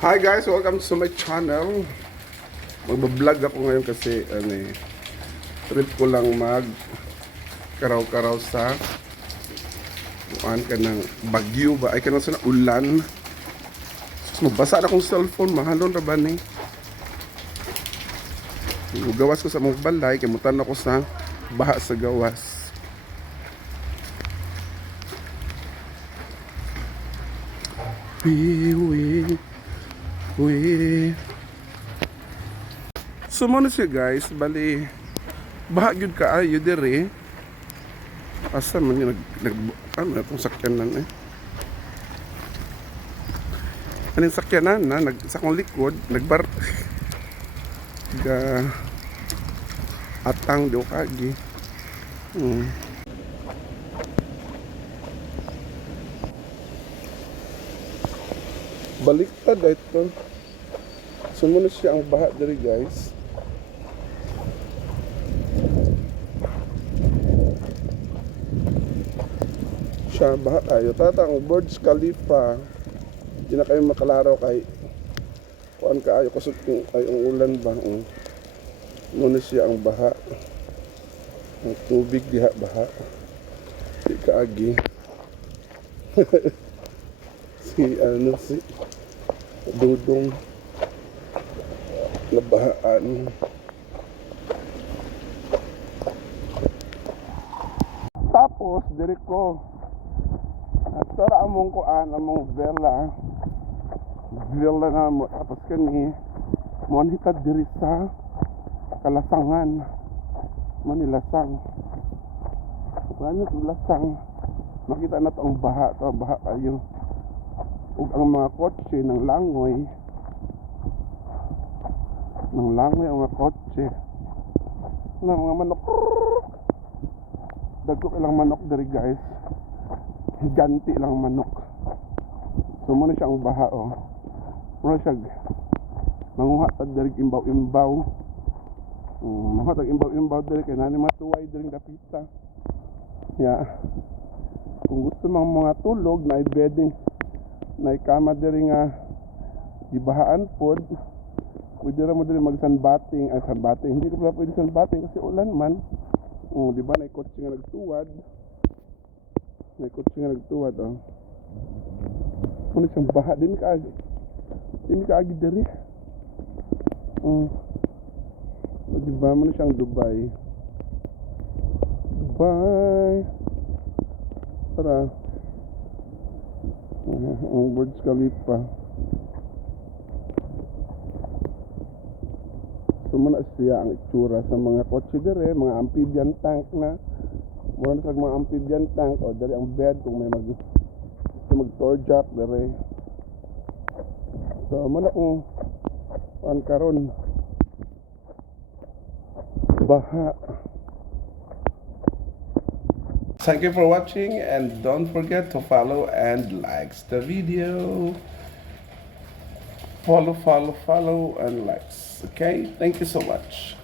Hi guys, welcome to my channel. Magbablog ako ngayon kasi trip ko lang mag karaw-karaw sa kuan ka ng bagyo ba ay kanang sa ulan. Magbasa na akong cellphone, mahalon ra ba ni. Gawas ko sa mong balay, kimutan ako sa baha sa gawas. Sumo na siya guys, bali baha gyud kaayo diri. Asa man yung ano itong sakyanan Anong sakyanan na sa kong likod nagbar ga atang do kagi. Baliktad ito. Sumunod siya ang baha diri guys. Siya baha kayo. Tatang Burj Khalifa. Hindi na kayo makalaro kay kuan kaayo kusog ay ang ulan ba. Sumunod siya ang baha. Ang tubig diha baha. Di kaagi. si Dudong nabahaan. Tapos diri ko tara among kuan among villa na mo tapos kani mo hitad diri sa Kalasangan Manilasang. Ano lasang makita na to ang baha kayo ug ang mga kotse ng langoy ang mga kotse ng mga manok. Dagko ilang manok diri guys, higanti lang manok. So muna siya ang baha muna siya manguha tag diri imbaw manguha tag imbaw diri kay nani matuway diri dapita kung gusto mang mga tulog na bedding na kama diri nga gibahaan pod pwede ra mo diri magsanbating hindi ko pala pwede sanbating kasi ulan man. Di ba na kotse nga nagtuwad kung isang baha di mi kaagi diri di ba mo na siyang Dubai tara ang Burj Khalifa. Sumuna siya ang itsura sa mga kotse dire, mga amphibian tank na. Mura na sa mga amphibian tank o dari ang bed kung may mag-tour jack dire. So muna kung karon baha. Thank you for watching and don't forget to follow and likes the video. Follow and likes. Okay, thank you so much.